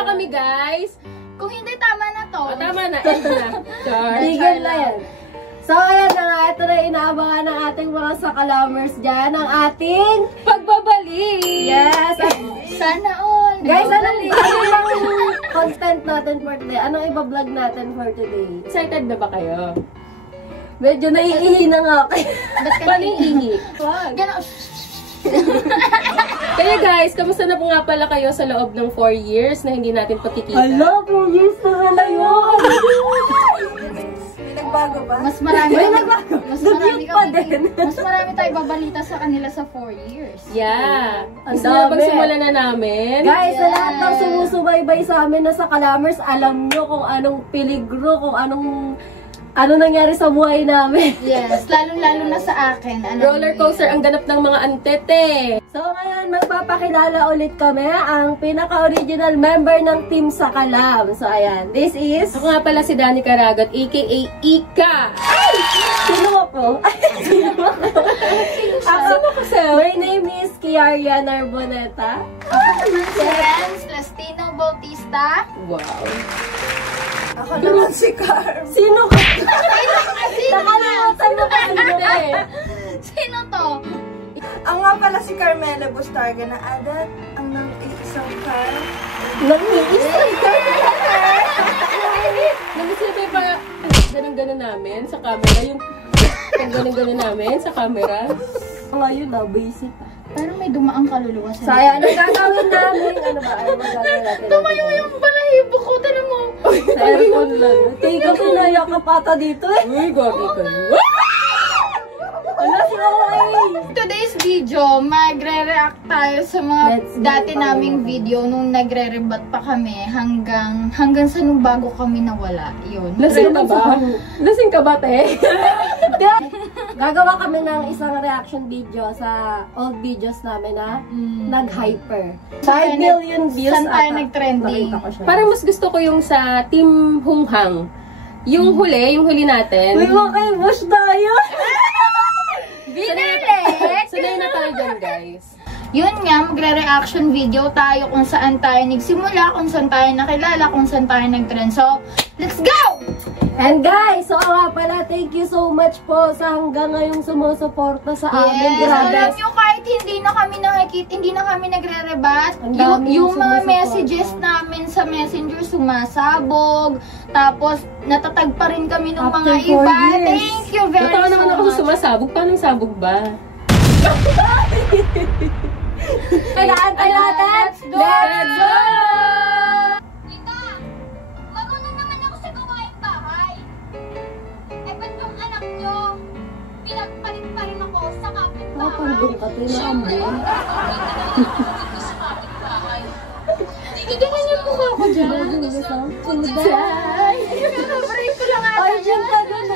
ba kami, guys? Kung hindi, tama na to. O, tama na. Ito na. Tigil na yan. So, ayan na nga. Ito na inaabangan ng ating mga sakalamers dyan. Ang ating pagbabalik. Yes. Sana all. Guys, ano yung content natin for today? Anong iba-vlog natin for today? Excited na ba kayo? Medyo naiihi na nga kayo. Paano yung ihi? Gano'n. Kaya guys, kamusta na po nga pala kayo sa loob ng 4 years na hindi natin pagkikita? Hala, 4 years na pala yun! Nagbago ba? Mas marami May nagbago. Mas marami tayo babalita sa kanila sa 4 years. Yeah. Ang Gusto nyo dami. bang simulan na namin? Guys, sa lahat ng sumusubaybay sa amin na sa Kalamers, alam nyo kung anong peligro, kung ano nangyari sa buhay namin. Yes, lalong-lalo na sa akin. Roller coaster ang ganap ng mga antete. So ngayon, magpapakilala ulit kami ang pinaka-original member ng Team Sakalam. So ayan, this is... Ako nga pala si Danny Caragot, aka Ika. Ay! Sino ako? Sino ako? Sino ko sa'yo? My name is Kiaria Narboneta. Ako naman si Renz Lastino Bautista. Wow. Ako naman si Carm. Sino ka? Nakalimutan mo pa Sino to? Ang nga pala si Carmela Bustarga na adat ang nang isang car. Nang-iisang ka? Nag-isipin pa ganun-ganun namin sa camera. Yung ganun-ganun namin sa camera. Ngayon na, basic. Pero may dumaang kaluluwa sa Saya, ano gagawin namin? Ano ba? Ano magagawin natin? Tumayo yung balahibo ko. Tala mo. Sa aircon lang. Tika, pinaya ka pata dito eh. Uy, gogi ka. Wala si Oay. Today's video, magre-react tayo sa mga Let's go. dati naming video nung nagre-rebat pa kami hanggang sa nung bago kami nawala. Yun. Lasing ka ba? Lasing ka ba, te? Gagawa kami ng isang reaction video sa old videos namin na nag-hyper. 5 million views Saan tayo ata. nag-trending? Nakita ko siya. Parang mas gusto ko yung sa Team Hunghang. Yung huli natin. Uy, bush tayo! Sanay na tayo dyan, guys. Yun nga, magre-reaction video tayo kung saan tayo nagsimula, kung saan tayo nakilala, kung saan tayo nag-trend. So, let's go! And guys, so nga pala, thank you so much po sa hanggang ngayong sumusuporta sa amin. Yes, Grabe. alam nyo, kahit hindi na kami nakikita, hindi na kami nagre-rebat, Ang dami yung mga sumusuporta. messages namin sa messenger sumasabog, tapos natatag pa rin kami ng After mga 4 iba. years. Thank you very Natawa naman ako sa much. sumasabog. Paano sabog ba? Kailangan tayo natin. Let's go! Let's go! Tita, marunong naman ako sa gawaing bahay. Eh, ba't yung anak nyo, pinagpalit pa rin ako sa kapitbahay? Napandong ka, tinambon. Ganyan yung mukha ko dyan. Suday! Break ko lang ata. Ay, dyan ka doon.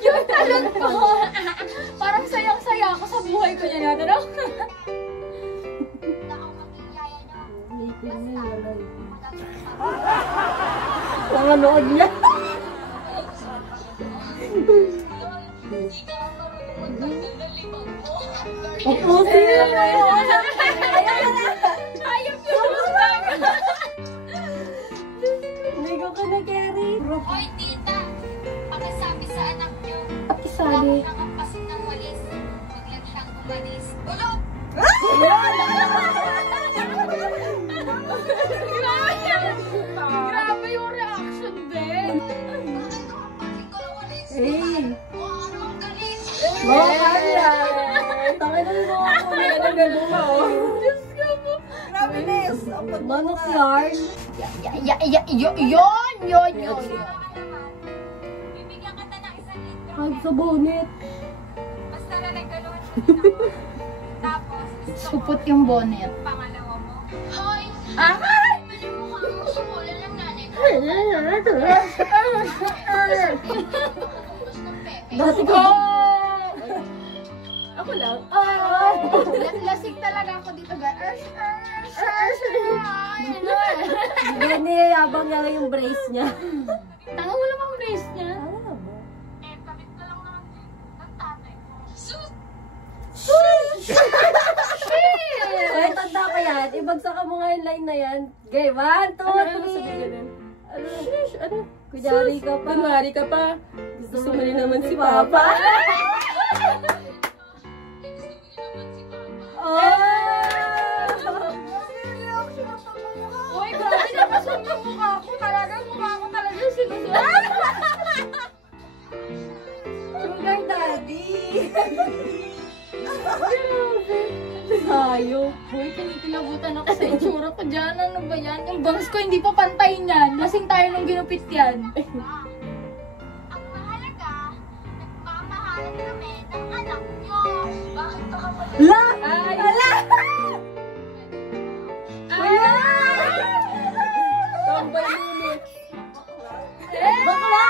Yung talon ko. Parang sayang-saya ako sa buhay ko niya natin. Nanganood niya. Tapusin mo yun. Ayop yung mukha. Hindi ko ka na-carry. Hoy, tita, pakisabi sa anak nyo. Pakisabi. Huwag nakapasin ng walis. Huwag lang siyang umalis. Tulog! Grabe yung reaction, Ben. Bakit nakapasin ko ng walis? Hey. O ano ang galit? Mo, Carla. Tangin na mo ako. Diyos ko mo. Grabe, Nes. Manok yarn. Yun. Bibigyan kita ng 1 litro. Ay, sa bonnet. Basta na nagkaluhan ka ng tapos, Supot yung bonnet. pangalawa mo. Hoy! Ah! Mali mo ka mo sumulan ng nanay mo. Ubus ng pepe. Dati ko. Ako lang. Lasig talaga ako dito, guys. Hindi, abang niya yung brace niya. Tanga mo lang ang brace niya. Eh, kapit ka lang ng tatay mo. Sus! Ay, tanda pa yan. yan. Ibagsakan mo nga yung line na yan. Okay, 1, 2, 3. Ano sabi ganun? Shush! Ano? Kunyari ka pa. Kunwari ka pa. Gusto mo rin naman si Papa. Uy, grabe naman yung mukha ko. Talagang mukha ko talaga sinusunod. Sugar daddy. Hayop. Uy, kinikilabutan ako sa itsura ko dyan. Ano ba yan? Yung bangs ko hindi pa pantay niyan. Lasing tayo nung ginupit yan. Ang mahalaga, nagmamahalan kami ng anak nyo. Bakit ka kapag... La! Ay! Ala! Tomboy limit. Bakla!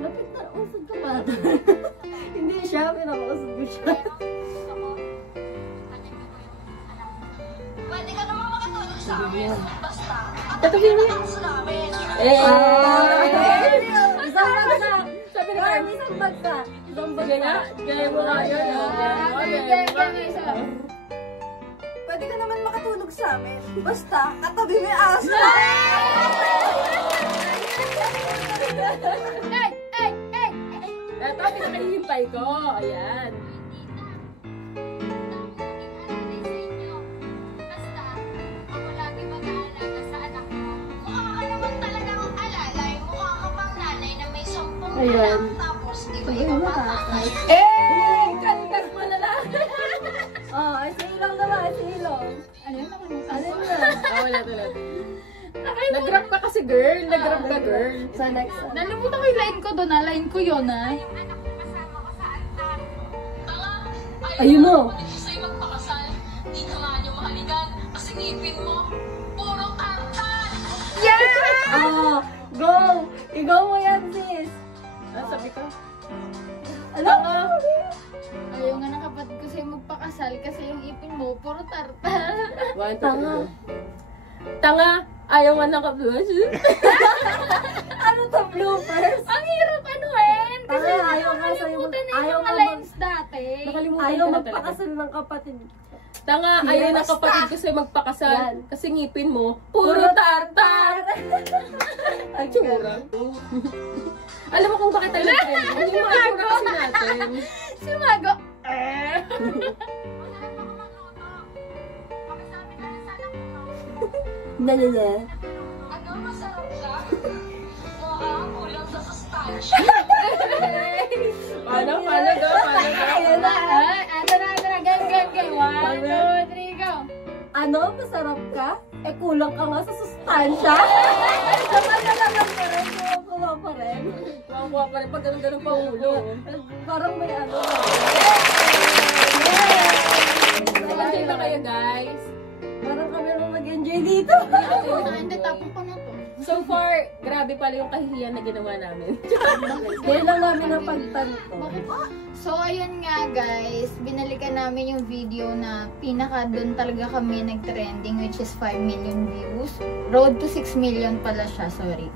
Lapit na, usod ka pa. Hindi siya, pinakausod ko siya. Pwede ka naman makatulog sa amin. Basta, Tatabi mo yan. sa namin. Isang bagsak. Sabi ni Carl, Carl. isang bagsak. Isang Sige nga. bagsak. Gaya mo nga yun. Pwede ka naman makatulog sa amin. Basta, katabi mo yung aso. Ito, pinakahihintay ko. Ayan. Basta, ako lagi mag-aalaga sa anak mo. Mukha ka naman talagang alalay. Mukha ka pang nanay na may 10 Ayan. anak. Tapos, iba-iba pa tatay. Kandag mo na lang. Oh, ay silong naman, ay silong. Ano naman? Alin na? Wala. Nag-rap ka kasi, girl. Nag-rap ka, girl. Sa next one. Nalimutan ko yung line ko doon. Line ko yun, ha? Yung anak mo kasama ko sa altar. Tanga, Ayun mo. Hindi sa'yo magpakasal. Di ka nga niyo mahaligan. Kasi ngipin mo, puro kartan. Oh, go! Ikaw mo yan, sis. Ah, sabi ko. Ano? Ayaw nga ng kapatid ko sa'yo magpakasal kasi yung ipin mo, puro tartar. One, two, Tanga. three. Tanga. Ayaw nga naka-blush. Ano to, bloopers? Ang hirap anuhin! Kasi Tanga, ayaw nga sa'yo nakalimutan na ayaw yung mga nga lines dati. Nakalimutan Ayaw ko na talaga. magpakasal ng kapatid. Tanga, ayaw na kapatid ko sa'yo magpakasal. Yan. Kasi ngipin mo, puro tartar. Ang tsura. Alam mo kung bakit tayo nag-trending? Yung mga tsura kasi natin. Sumago. Wala pa ako magluto. Pakisabi ka rin sa anak mo. Nalala. Ano, masarap siya? Kulang sa sustansya. Paano daw? Ayun na. Ay, ito na. Game. 1, 2, 3, go. Ano? Masarap ka? Eh, kulang ka nga sa sustansya. Naman na lang pa rin. Kuha pa rin. Kuha pa rin pag ganun pa ulo. Parang may ano. Enjoy ba kayo, guys? Parang kami nung nag-enjoy dito. Hindi, tapon ko na to. So far, grabe pala yung kahihiyan na ginawa namin. Ngayon lang namin napagtanto. Bakit? So, ayun nga guys, binalikan namin yung video na pinaka doon talaga kami nag-trending, which is 5 million views. Road to 6 million pala siya, sorry.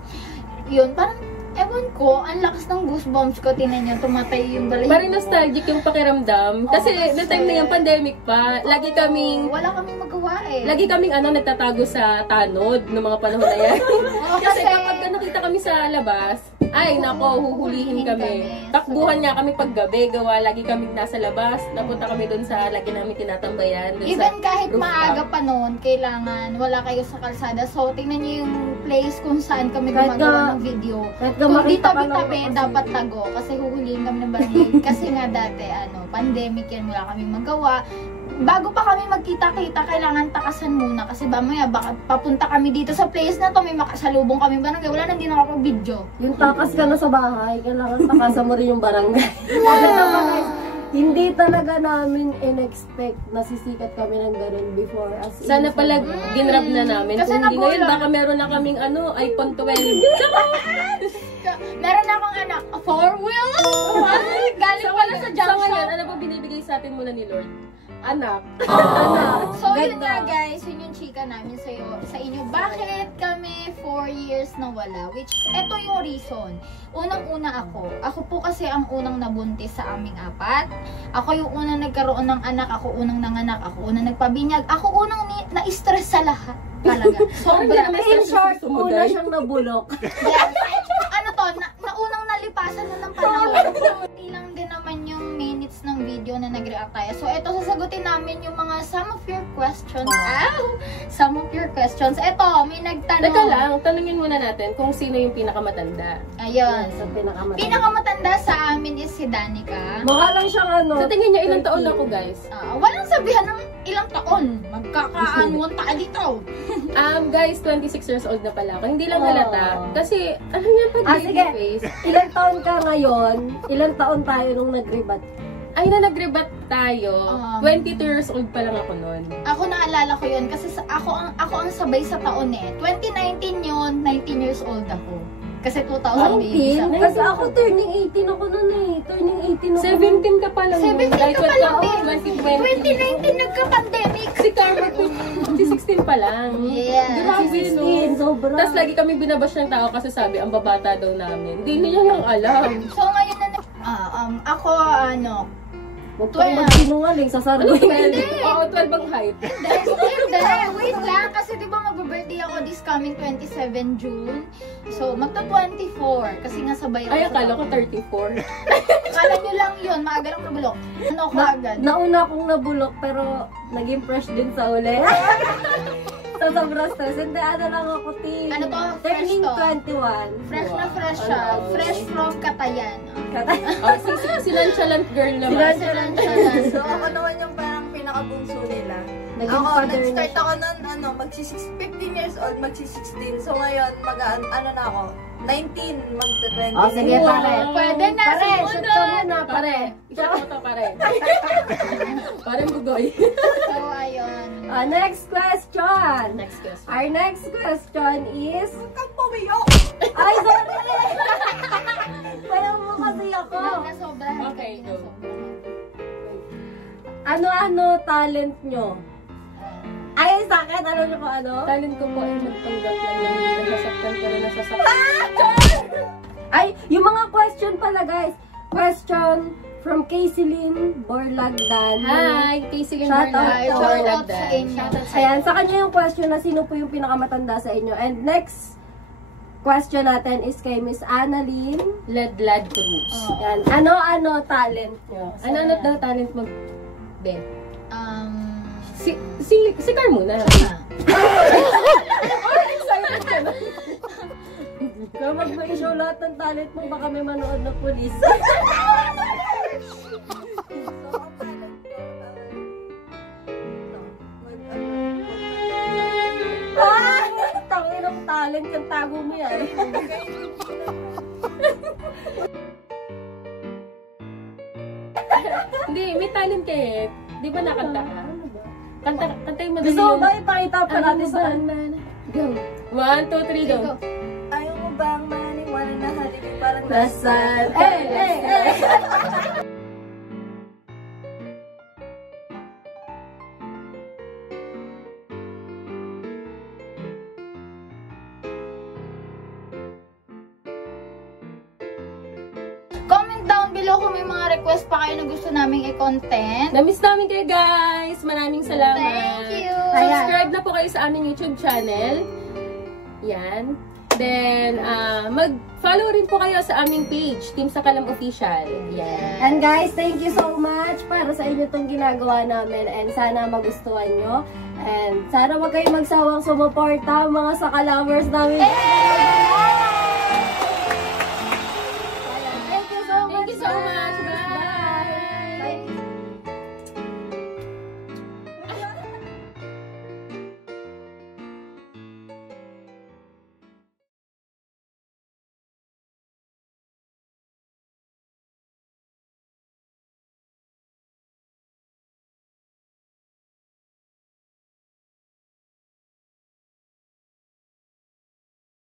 Yun, parang, ewan ko, ang lakas ng goosebumps ko, tinan niyo, tumatay yung balahibo. Parang nostalgic yung pakiramdam. Kasi Oo, na time na yung pandemic pa, lagi kaming Wala kaming magawa eh. nagtatago sa tanod ng mga panahon na yan. Oo, Kasi kapag nakita kami sa labas, ay nako, huhulihin kami. Takbuhan nga kami pag gabi, gawa lagi kami nasa labas. Napunta kami dun sa lagi namin tinatambayan. Dun Even sa kahit rooftop. maaga pa noon, kailangan wala kayo sa kalsada. So, tingnan niyo yung place kung saan kami Kahit gumagawa na- ng video. Kahit Kung di makita ka lang tabi-tabi, kasi- dapat tago. Kasi huhulihin kami ng barangay. Kasi nga dati, pandemic yan, wala kami magawa. Bago pa kami magkita-kita, kailangan takasan muna. Kasi mamaya, baka papunta kami dito sa place na to, may makasalubong kami barangay. Wala nang di nakapag-video. Yung takas ka na sa bahay, kailangan takasan mo rin yung barangay. Bakit naman guys, hindi talaga namin in-expect na sisikat kami ng ganun before. As in, Sana pala ginrab na namin. Kasi Kung hindi ngayon, nagulat. baka meron na kaming iPhone 12. Meron akong anak, 4 wheels! Galing pala sa Sa ngayon, junction. ano ba binibigay sa atin muna ni Lord. Anak. Anak. So, yun Ganda. nga guys, yun yung chika namin sa inyo. Bakit kami 4 years na wala? Which, eto yung reason. Unang-una ako. Ako po kasi ang unang nabuntis sa aming apat. Ako yung unang nagkaroon ng anak. Ako unang nanganak. Ako unang nagpabinyag. Ako unang na-stress sa lahat. Talaga. Sobra. In short, una siyang nabulok. Yes. Ano to, naunang nalipasan na ng panahon. Hindi lang din naman yung minutes ng video na nag-react tayo. So, eto, sasagutin namin yung mga some of your questions. Some of your questions. Eto, may nagtanong. Teka lang, tanungin muna natin kung sino yung pinakamatanda. Ayun. Sa pinakamatanda. Pinakamatanda sa amin is si Danica. Mukha lang siyang ano. Sa tingin niyo, ilang 13. taon ako, guys? Walang sabihan ng ilang taon. Magkakaanuan tayo dito. Guys, 26 years old na pala ako. Hindi lang Oh. halata. Kasi, ano yan pag Sige. face? Ilang taon ka ngayon? Ilang taon tayo nung nag-rebat? Ay, na nag-rebat tayo. 22 years old pa lang ako noon. Ako naalala ko yun kasi ako ang sabay sa taon eh. 2019 yun, 19 years old ako. Kasi 2000 babies 19? ako. Kasi ako turning 18 ako nun eh. Turning 18 ako. 17 ka pa lang. 17 ka pa lang, babe. 2020. 2019 nagka-pandemic. Si Carmen, 2016 pa lang. Yes. Grabe, no? 16, sobra. Tapos lagi kami binabash ng tao kasi sabi, ang babata daw namin. Hindi niya lang alam. So ngayon na ako Huwag kang 12. magsinungaling sa Ano, sarili. 12? Oo, 12 ang height. Hindi, wait lang. Kasi di ba mag-birthday ako this coming 27 June. So, magta-24. Kasi nga sabay ako. Ay, akala ko 34. Akala nyo lang yun. Maaga lang nabulok. Ano ako agad? Nauna akong nabulok pero naging fresh din sa uli. Sa sobrang stress. Hindi, ano lang ako, team. Ano to? Fresh Turning to? 21. Fresh na fresh siya. Wow. Fresh from Katayan. Oh, si nonchalant girl naman. So, ako naman yung parang pinakabungso nila. Naging Ako, father na nag-start siya. ako nun, 15 years old, magsi-16. So, ngayon, ano na ako, 19, magte-20. Oh, sige, Wow. pare. Pwede na. Pare, sumunod. shoot ka muna, pare. Shout out to pare. Parang bugoy. So, ayun. Next question. Next question. Our next question is... Huwag kang pumiyok! Ay, sorry! Parang mo kasi ako. Nasobrahan Okay, kami, go. nasobrahan. Ano talent nyo? Ay, sa akin, alam nyo kung ano? Talent ko po ay magpanggap lang ng nasasaktan ko na nasasaktan. Ay, yung mga question pala, guys. Question from Kayceline Borlagdan. Hi, Casey Shout out Hi, to- shout out sa inyo. Ayan, sa kanya yung question na sino po yung pinakamatanda sa inyo. And next question natin is kay Miss Annalyn. Lad Cruz. Yan. Ano talent nyo? Ano daw talent mo? Ben. Si Car muna. Kaya mag-show lahat ng talent mo, baka may manood na pulis. So, ang talent ko, Tangin ng talent, yung tago mo yan. Hindi, may talent ka eh. Di ba nakanta ka? Kantay mo Gusto mo ba ipakita pa natin sa... Go. 1, 2, 3, go. ayaw mo bang maniwala na halipin parang Nasaan? Eh! Comment down below kung may mga request pa kayo na gusto naming i-content. Na-miss namin kayo guys. Maraming salamat. Thank you. Subscribe na po kayo sa aming YouTube channel. Yan. Then, mag-follow rin po kayo sa aming page, Team Sakalam Official. Yan. And guys, thank you so much para sa inyo itong ginagawa namin and sana magustuhan nyo. And sana wag kayong magsawang sumuporta mga Sakalamers namin.